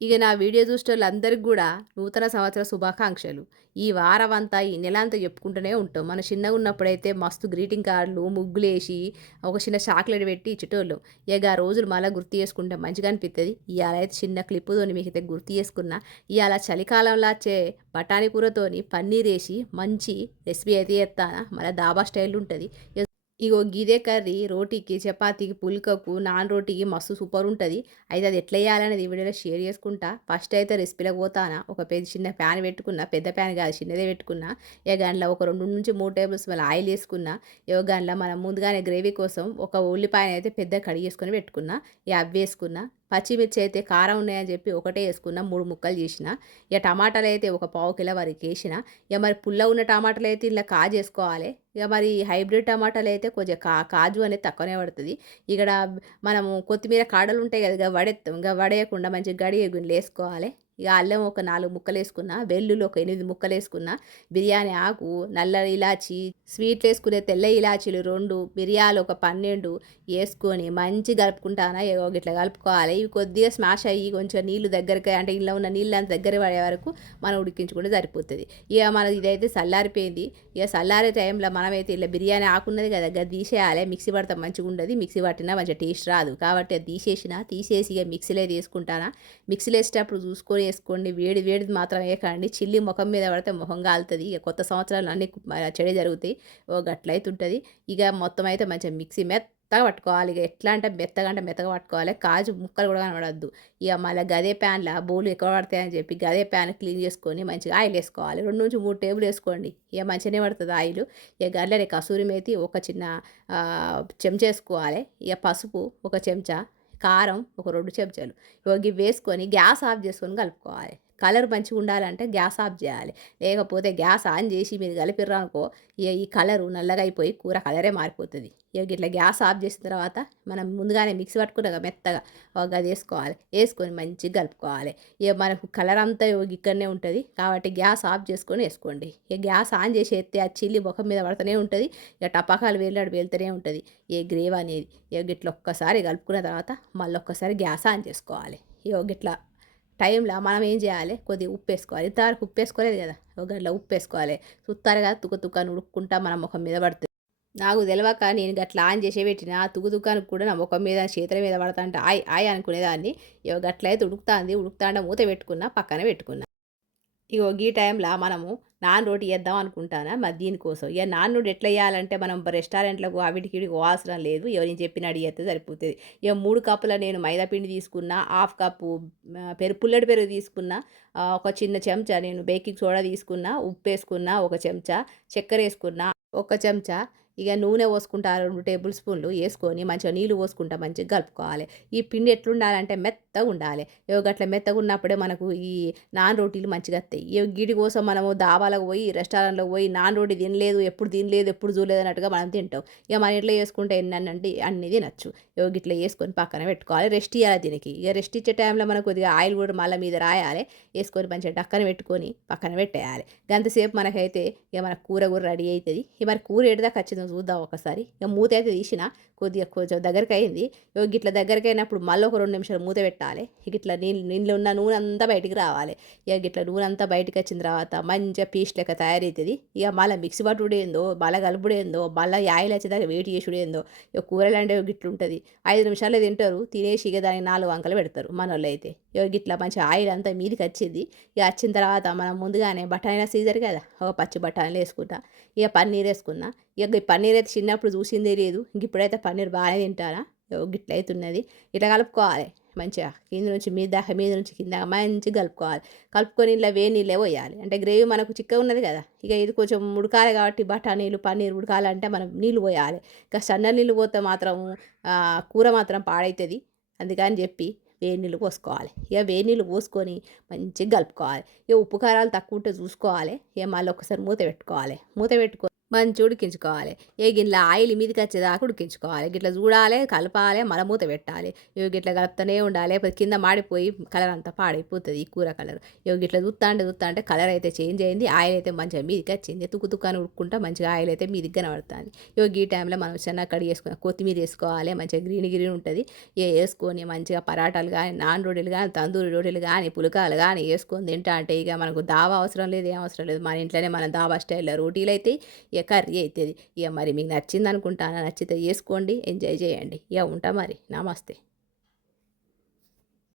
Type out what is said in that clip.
ఇక నా వీడియో చూసేటోళ్ళందరికి గూడా నూతన సంవత్సర శుభాకాంక్షలు. ఈ వారమంతా, ఈ నెలంతా చెప్పుకుంటూనే ఉంటాం. మనం చిన్నగున్నప్పుడైతే మస్తు గ్రీటింగ్ కార్డులు, ముగ్గులేసి, ఒక చిన్న చాక్లెట్ పెట్టి ఇచ్చేటోళ్ళం. ఇక ఆ రోజులు మళ్ళా గుర్తు చేసుకుంటే మంచిగా అనిపిత్తది. ఇయాలైతే చిన్న క్లిప్పుతోని మీకైతే గుర్తు చేసుకున్నా. ఇయాల చలికాలంలో వచ్చే బఠానీ కూరతోని పన్నీరేసి మంచి రెసిపీ అయితే చేత్తానా. మళ్ళా దాబా స్టైల్ ఉంటది. ఇగో గిదే కర్రీ రోటీకి, చపాతీకి, పుల్కకు, నాన్ రోటీకి మస్తు సూపరుంటది. అయితే అది ఎట్లా చేయాలనేది ఈ వీడియోలో షేర్ చేసుకుంటా. ఫస్ట్ అయితే రెసిపీలోకి పోతానా. ఒక చిన్న ప్యాన్ పెట్టుకున్నా. పెద్ద ప్యాన్ కాదు, చిన్నదే పెట్టుకున్నా. ఇగ దాంట్లో ఒక 2-3 టేబుల్ స్పూన్ల ఆయిల్ వేసుకున్నా. ఇగ దాంట్లో మనం ముందుగానే గ్రేవీ కోసం ఒక ఉల్లిపాయనైతే పెద్దగా కడిగేసుకొని పెట్టుకున్నా. ఇగ అవ్వేసుకున్నా. పచ్చిమిర్చి అయితే కారం ఉన్నాయని చెప్పి ఒకటే వేసుకున్నా. 3 ముక్కలు చేసిన. ఇక టమాటాలు అయితే ఒక పావు కిలో వరకు వేసిన. ఇక మరి పుల్ల ఉన్న టమాటాలు అయితే ఇలా కాజేసుకోవాలి. ఇక మరి హైబ్రిడ్ టమాటాలైతే కొంచెం కాజు అనేది తక్కువనే పడుతది. ఇక్కడ మనము కొత్తిమీర కాడలు ఉంటాయి కదా! వడెత్తాం. వడేయకుండా మంచిగా గడిగే గిన్నెలో ఏసుకోవాలి. ఇక అల్లం ఒక 4 ముక్కలేసుకున్నా. వెల్లుల్లి ఒక 8 ముక్కలేసుకున్నా. బిర్యానీ ఆకు, నల్ల ఇలాచి, స్వీట్లేసుకునే తెల్ల ఇలాచీలు 2, మిరియాలు ఒక 12 ఏసుకొని మంచిగా కలుపుకుంటానా. ఇగో గిట్లా కలుపుకోవాలి. ఇవి కొద్దిగా స్మాష్ అయ్యి కొంచెం నీళ్ళు దగ్గరికి, అంటే ఇందులో ఉన్న నీళ్ళంతా దగ్గర పడే వరకు మనం ఉడికించుకుంటే సరిపోతది. ఇక మనకి ఇదైతే చల్లారిపోయింది. ఇక చల్లారే టైంలో మనమైతే ఇలా బిర్యానీ ఆకున్నది కదా! అది తీసేయాలి. మిక్సీ పడితే మంచిగుండది. మిక్సీ పట్టినా మంచిగా టేస్ట్ రాదు. కాబట్టి అది తీసేసి ఇక మిక్సీలో తీసుకుంటానా. మిక్సీలో వేసేటప్పుడు చూసుకొని వేసుకోండి. వేడిది మాత్రం వేయకండి. చిల్లి ముఖం మీద పడితే మొహం కాలుతది. ఇక కొత్త సంవత్సరాలు అన్నీ చెడే జరుగుతాయి. ఓ గట్లయితుంటది. ఇక మొత్తం అయితే మంచిగా మిక్సీ మెత్తగా పట్టుకోవాలి. ఇక ఎట్లా అంటే మెత్తగా పట్టుకోవాలి. కాజు ముక్కలు కూడా కనబడొద్దు. ఇక మళ్ళీ గదే ప్యాన్‌లో బోలు ఎక్కువ పడతాయని చెప్పి గదే ప్యాన్ క్లీన్ చేసుకొని మంచిగా ఆయిల్ వేసుకోవాలి. 2-3 టేబుల్ వేసుకోండి. ఇక మంచిగానే పడుతుంది ఆయిల్. ఇక గట్లనే కసూరి మేతి ఒక చిన్న చెంచా వేసుకోవాలి. ఇక పసుపు ఒక చెంచా, కారం ఒక 2 చెంచాలు. ఇవి వేసుకొని గ్యాస్ ఆఫ్ చేసుకొని కలుపుకోవాలి. కలర్ మంచిగా ఉండాలంటే గ్యాస్ ఆఫ్ చేయాలి. లేకపోతే గ్యాస్ ఆన్ చేసి మీరు కలిపిర్రనుకో, ఇక ఈ కలరు నల్లగా అయిపోయి కూర కలరే మారిపోతది. ఇక ఇట్లా గ్యాస్ ఆఫ్ చేసిన తర్వాత మనం ముందుగానే మిక్సీ పట్టుకున్నాం కదా మెత్తగా, అది వేసుకోవాలి. వేసుకొని మంచిగా కలుపుకోవాలి. ఇక మనకు కలర్ అంతా ఇక్కడనే ఉంటుంది. కాబట్టి గ్యాస్ ఆఫ్ చేసుకొని వేసుకోండి. ఇక గ్యాస్ ఆన్ చేసి ఎత్తే ఆ చిల్లి ముఖం మీద పడుతూనే ఉంటుంది. ఇక టపాకాయలు వేలినాడు పేలుతూనే ఉంటుంది ఏ గ్రేవ్ అనేది. ఇక గిట్ల ఒక్కసారి కలుపుకున్న తర్వాత మళ్ళీ ఒక్కసారి గ్యాస్ ఆన్ చేసుకోవాలి. ఇక గిట్ల టైంలో మనం ఏం చేయాలి, కొద్దిగా ఉప్పేసుకోవాలి. ఇంతవరకు ఉప్పేసుకోలేదు కదా! ఒక గంటలో ఉప్పేసుకోవాలి. చూత్తారుగా తుక ఉడుక్కుంటా మన ముఖం మీద పడుతుంది. నాకు తెలవక నేను గట్ల ఆన్ చేసే పెట్టిన. ఆ తుకుతుకానికి కూడా నా ముఖం మీద, చేతుల మీద పడతాంటే ఆయ్ ఆయ్ అనుకునేదాన్ని. ఇగ గట్లయితే ఉడుకుతాంది. ఉడుకుతాంటే మూత పెట్టుకున్నా, పక్కన పెట్టుకున్నా. ఇగో గీ టైంలో మనము నాన్ రోటి చేద్దాం అనుకుంటానా. మరి దీనికోసం ఇక నాన్ రోటి ఎట్లా చేయాలంటే మనం రెస్టారెంట్లకు అవిటికి ఇవిటికి పోవాల్సిన లేదు. ఇగో నేను చెప్పినట్టు చేస్తే సరిపోతది. ఇక 3 కప్పుల నేను మైదా పిండి తీసుకున్నా. హాఫ్ కప్పు పుల్లటి పెరుగు తీసుకున్నా. ఒక చిన్న చెంచా నేను బేకింగ్ సోడా తీసుకున్నా. ఉప్పేసుకున్నా ఒక చెంచా. చక్కెర వేసుకున్నా ఒక చెంచా. ఇక నూనె పోసుకుంటా 2 టేబుల్ స్పూన్లు వేసుకొని మంచిగా నీళ్ళు పోసుకుంటా మంచిగా కలుపుకోవాలి. ఈ పిండి ఎట్లుండాలంటే మెత్తగా ఉండాలి. ఇగో గట్ల మెత్తగా ఉన్నప్పుడే మనకు ఈ నాన్ రోటీలు మంచిగా వస్తాయి. ఇగ వీటి కోసం మనము దాబాలకు పోయి, రెస్టారెంట్‌లకు పోయి నాన్ రోటీ తినలేదు, ఎప్పుడు తినలేదు, ఎప్పుడు చూడలేదు అన్నట్టుగా మనం తింటాం. ఇక మన ఇంట్లో చేసుకుంటే ఎన్నన్నంటే అన్నీ తినొచ్చు. ఇగో గిట్ల చేసుకొని పక్కన పెట్టుకోవాలి. రెస్ట్ ఇయ్యాలి దీనికి. ఇక రెస్ట్ ఇచ్చే టైంలో మనకు కొద్దిగా ఆయిల్ కూడా మళ్ళా మీద రాయాలి. వేసుకొని మంచిగా డక్కన పెట్టుకొని పక్కన పెట్టేయాలి. గంతసేపు మనకైతే ఇక మన కూర కూడా రెడీ అయితది. ఇక మరి కూర ఏటిదాకా వచ్చిందో చూద్దాం ఒకసారి. ఇక మూత అయితే తీసిన. కొద్దిగా కొంచెం దగ్గరకయింది. ఇగో గిట్ల దగ్గరకయినప్పుడు మళ్ళీ ఒక 2 నిమిషాలు మూత పెట్టాలి. ఇక ఇట్లా నీళ్ళు ఉన్న నూనె అంతా బయటికి రావాలి. ఇక గిట్ల నూనె అంతా బయటకొచ్చిన తర్వాత మంచిగా పేస్ట్ లెక్క తయారైతది. ఇక మళ్ళా మిక్సీ పట్టుడేందో, మళ్ళా కలుపుడేందో, మళ్ళా ఈ ఆయిల్ వచ్చేదాకా వెయిట్ చేసుడేందో. ఇక కూరలంటే గిట్లుంటది. 5 నిమిషాల్లో తింటారు. తినేసి ఇక దానికి 4 వంకలు పెడతారు మనోళ్ళైతే. ఇక గిట్ల మంచిగా ఆయిల్ అంతా మీదికొచ్చింది. ఇక వచ్చిన తర్వాత మనం ముందుగానే బఠానీల సీజర్ కదా! ఒక పచ్చి బఠానీలు వేసుకుంటా. ఇక పన్నీర్ వేసుకున్నా. ఇక ఈ పన్నీర్ అయితే చిన్నప్పుడు చూసిందే లేదు. ఇంక ఇప్పుడైతే పన్నీర్ బాగానే తింటానా. గిట్లయితున్నది. ఇట్లా కలుపుకోవాలి మంచిగా. కింద నుంచి మీద దాకా, మీద నుంచి కింద దాకా మంచిగా కలుపుకోవాలి. కలుపుకొని ఇలా వేడి నీళ్ళే పోయాలి. అంటే గ్రేవీ మనకు చిక్కగా ఉన్నది కదా! ఇక ఇది కొంచెం ఉడకాలి కాబట్టి బఠానీలు, పన్నీర్ ఉడకాలంటే మనం నీళ్ళు పోయాలి. ఇక సన్న నీళ్ళు పోతే మాత్రం కూర మాత్రం పాడైతది. అందుకని చెప్పి వేడి నీళ్ళు పోసుకోవాలి. ఇక వేడి నీళ్ళు పోసుకొని మంచిగా కలుపుకోవాలి. ఇక ఉప్పు కారాలు తక్కువ ఉంటే చూసుకోవాలి. ఇక మళ్ళీ ఒకసారి మూత పెట్టుకోవాలి. మూత పెట్టుకొని మంచిగా ఉడికించుకోవాలి. గిట్ల ఆయిల్ మీదికొచ్చేదాకా ఉడికించుకోవాలి. గిట్ల చూడాలే, కలపాలే, మళ్ళా మూత పెట్టాలి. గిట్ల కలుపుతూనే ఉండాలి. లేకపోతే కింద మాడిపోయి కలర్ అంతా పాడైపోతది. ఈ కూర కలర్. గిట్ల చూత్తా అంటే కలర్ అయితే చేంజ్ అయింది. ఆయిల్ అయితే మంచిగా మీదికొచ్చింది. తుక్కు తుక్కు అని ఉడుక్కుంటా మంచిగా ఆయిల్ అయితే మీదికి కనబడుతాంది. గీ టైంలో మనం సన్నగా కడిగేసుకున్న కొత్తిమీర ఏసుకోవాలి. మంచిగా గ్రీన్ గ్రీన్ ఉంటది. ఏసుకొని మంచిగా పరాటాలు గానీ, నాన్ రోటీలు గానీ, తందూరి రోటీలు గానీ, పుల్కాలు గానీ ఏసుకొని తింటా అంటే ఇక మనకు దాబా అవసరం లేదు, ఏం అవసరం లేదు. మన ఇంట్లోనే మన దాబా స్టైల్‌లో రోటీలైతయి. కర్రీ అయితది. మరి మీకు నచ్చిందనుకుంటాను. నచ్చితే చేసుకోండి. ఎంజాయ్ చేయండి. ఉంటా మరి. నమస్తే.